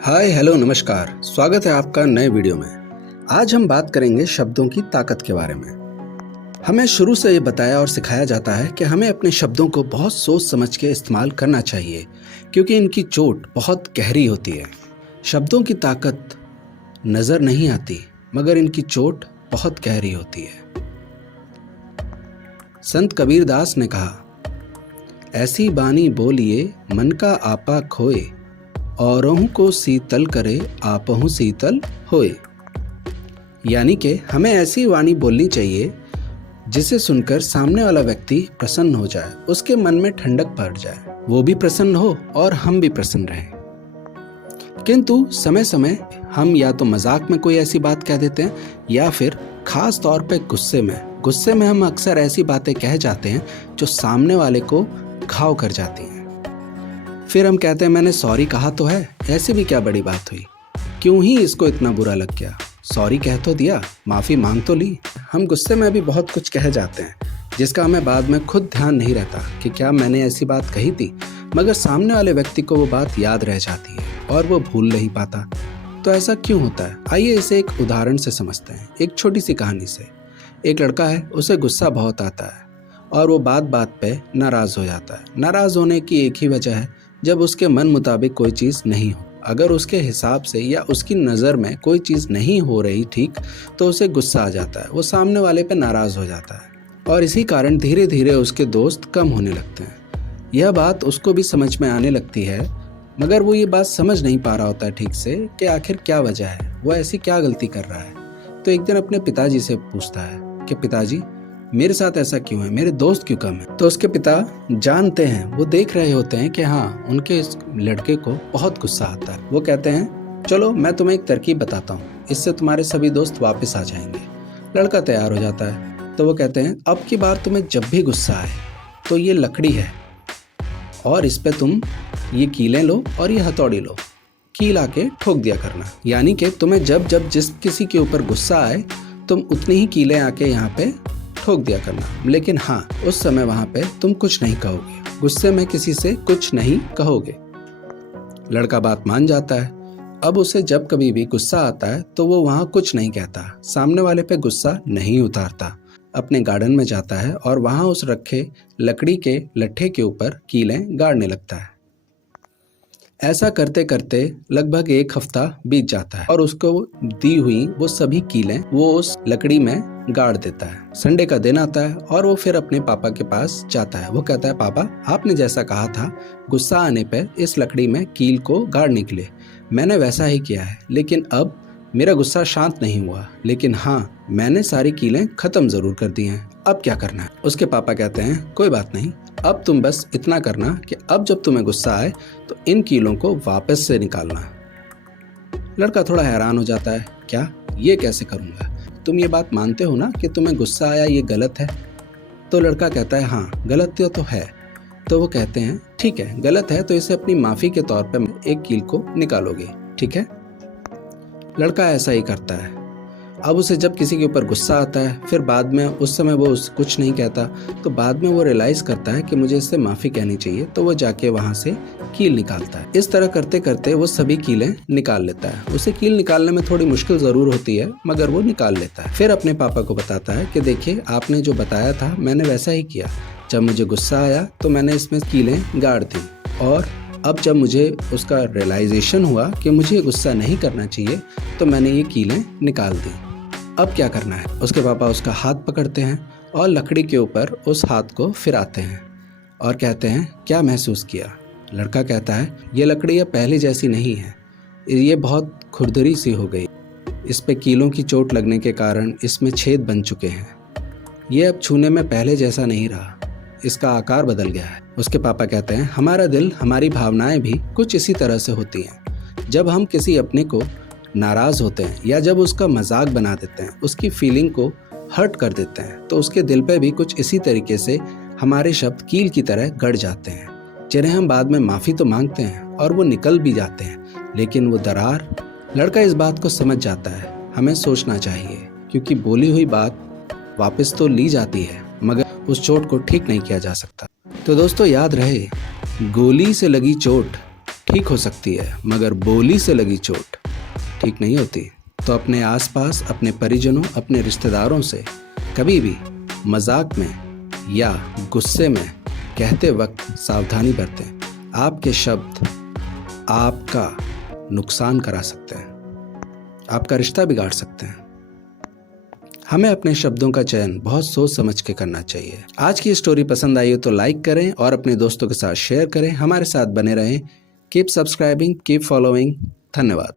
Hi hello नमस्कार, स्वागत है आपका नए वीडियो में। आज हम बात करेंगे शब्दों की ताकत के बारे में। हमें शुरू से ये बताया और सिखाया जाता है कि हमें अपने शब्दों को बहुत सोच समझ के इस्तेमाल करना चाहिए, क्योंकि इनकी चोट बहुत गहरी होती है। शब्दों की ताकत नजर नहीं आती, मगर इनकी चोट बहुत गहरी होती है। संत कबीरदास ने कहा, ऐसी बानी बोलिए मन का आपा खोए, औरों को शीतल करे आपहु शीतल होए। यानी कि हमें ऐसी वाणी बोलनी चाहिए जिसे सुनकर सामने वाला व्यक्ति प्रसन्न हो जाए, उसके मन में ठंडक भर जाए, वो भी प्रसन्न हो और हम भी प्रसन्न रहें। किंतु समय समय हम या तो मजाक में कोई ऐसी बात कह देते हैं, या फिर खास तौर पे गुस्से में हम अक्सर ऐसी बातें कह जाते हैं जो सामने वाले को घाव कर जाती हैं। फिर हम कहते हैं मैंने सॉरी कहा तो है, ऐसी भी क्या बड़ी बात हुई, क्यों ही इसको इतना बुरा लग गया, सॉरी कह तो दिया, माफ़ी मांग तो ली। हम गुस्से में भी बहुत कुछ कह जाते हैं जिसका हमें बाद में खुद ध्यान नहीं रहता कि क्या मैंने ऐसी बात कही थी, मगर सामने वाले व्यक्ति को वो बात याद रह जाती है और वो भूल नहीं पाता। तो ऐसा क्यों होता है, आइए इसे एक उदाहरण से समझते हैं। एक छोटी सी कहानी से। एक लड़का है, उसे गुस्सा बहुत आता है और वो बात बात पे नाराज़ हो जाता है। नाराज़ होने की एक ही वजह है, जब उसके मन मुताबिक कोई चीज़ नहीं हो। अगर उसके हिसाब से या उसकी नज़र में कोई चीज़ नहीं हो रही ठीक, तो उसे गुस्सा आ जाता है, वो सामने वाले पे नाराज़ हो जाता है और इसी कारण धीरे धीरे उसके दोस्त कम होने लगते हैं। यह बात उसको भी समझ में आने लगती है, मगर वो ये बात समझ नहीं पा रहा होता है ठीक से कि आखिर क्या वजह है, वो ऐसी क्या गलती कर रहा है। तो एक दिन अपने पिताजी से पूछता है कि पिताजी, मेरे साथ ऐसा क्यों है, मेरे दोस्त क्यों कम है। तो उसके पिता जानते हैं, वो देख रहे होते हैं कि हाँ, उनके इस लड़के को बहुत गुस्सा आता है। वो कहते हैं चलो मैं तुम्हें एक तरकीब बताता हूँ, इससे तुम्हारे सभी दोस्त वापस आ जाएंगे। लड़का तैयार हो जाता है। तो वो कहते हैं अब की बार तुम्हें जब भी गुस्सा आए तो ये लकड़ी है और इस पे तुम ये कीलें लो और ये हथौड़ी लो, कील आके ठोक दिया करना। यानी कि तुम्हें जब जब जिस किसी के ऊपर गुस्सा आए तुम उतनी ही कीलें आके यहाँ पे ठोक दिया करना, लेकिन हाँ, उस समय वहां पे तुम कुछ नहीं कहोगे, गुस्से में किसी से कुछ नहीं कहोगे। लड़का बात मान जाता है। अब उसे जब कभी भी गुस्सा आता है तो वो वहां कुछ नहीं कहता, सामने वाले पे गुस्सा नहीं उतारता, अपने गार्डन में जाता है और वहां उस रखे लकड़ी के लट्ठे के ऊपर कीलें गाड़ने लगता है। ऐसा करते करते लगभग एक हफ्ता बीत जाता है और उसको दी हुई वो सभी कीलें वो उस लकड़ी में गाड़ देता है। संडे का दिन आता है और वो फिर अपने पापा के पास जाता है। वो कहता है पापा, आपने जैसा कहा था गुस्सा आने पर इस लकड़ी में कील को गाड़ने के लिए, मैंने वैसा ही किया है, लेकिन अब मेरा गुस्सा शांत नहीं हुआ, लेकिन हाँ, मैंने सारी कीलें खत्म जरूर कर दी हैं, अब क्या करना है। उसके पापा कहते हैं कोई बात नहीं, अब तुम बस इतना करना कि अब जब तुम्हें गुस्सा आए तो इन कीलों को वापस से निकालना। लड़का थोड़ा हैरान हो जाता है, क्या, ये कैसे करूँगा, तुम ये बात मानते हो ना कि तुम्हें गुस्सा आया ये गलत है। तो लड़का कहता है हाँ, गलत तो है। तो वो कहते हैं ठीक है, गलत है तो इसे अपनी माफ़ी के तौर पर एक कील को निकालोगे, ठीक है। लड़का ऐसा ही करता है। अब उसे जब किसी के ऊपर गुस्सा आता है, फिर बाद में, उस समय वो कुछ नहीं कहता, तो बाद में वो रियलाइज़ करता है कि मुझे इससे माफ़ी कहनी चाहिए, तो वो जाके वहाँ से कील निकालता है। इस तरह करते करते वो सभी कीलें निकाल लेता है। उसे कील निकालने में थोड़ी मुश्किल ज़रूर होती है, मगर वो निकाल लेता है। फिर अपने पापा को बताता है कि देखिए, आपने जो बताया था मैंने वैसा ही किया, जब मुझे गुस्सा आया तो मैंने इसमें कीलें गाड़ दी, और अब जब मुझे उसका रियलाइजेशन हुआ कि मुझे गुस्सा नहीं करना चाहिए तो मैंने ये कीलें निकाल दी, अब क्या करना है। उसके पापा उसका हाथ पकड़ते हैं और लकड़ी के ऊपर उस हाथ को फिराते हैं और कहते हैं क्या महसूस किया। लड़का कहता है ये लकड़ी अब पहले जैसी नहीं है, ये बहुत खुरदरी सी हो गई, इस पे कीलों की चोट लगने के कारण इसमें छेद बन चुके हैं, ये अब छूने में पहले जैसा नहीं रहा, इसका आकार बदल गया है। उसके पापा कहते हैं हमारा दिल, हमारी भावनाएं भी कुछ इसी तरह से होती हैं। जब हम किसी अपने को नाराज़ होते हैं या जब उसका मजाक बना देते हैं, उसकी फीलिंग को हर्ट कर देते हैं, तो उसके दिल पे भी कुछ इसी तरीके से हमारे शब्द कील की तरह गड़ जाते हैं, जिन्हें हम बाद में माफ़ी तो मांगते हैं और वो निकल भी जाते हैं, लेकिन वो दरार। लड़का इस बात को समझ जाता है। हमें सोचना चाहिए, क्योंकि बोली हुई बात वापस तो ली जाती है, मगर उस चोट को ठीक नहीं किया जा सकता। तो दोस्तों याद रहे, गोली से लगी चोट ठीक हो सकती है, मगर बोली से लगी चोट ठीक नहीं होती। तो अपने आसपास, अपने परिजनों, अपने रिश्तेदारों से कभी भी मजाक में या गुस्से में कहते वक्त सावधानी बरतें। आपके शब्द आपका नुकसान करा सकते हैं, आपका रिश्ता बिगाड़ सकते हैं। हमें अपने शब्दों का चयन बहुत सोच समझ के करना चाहिए। आज की स्टोरी पसंद आई हो तो लाइक करें और अपने दोस्तों के साथ शेयर करें। हमारे साथ बने रहें। Keep subscribing, keep following. धन्यवाद।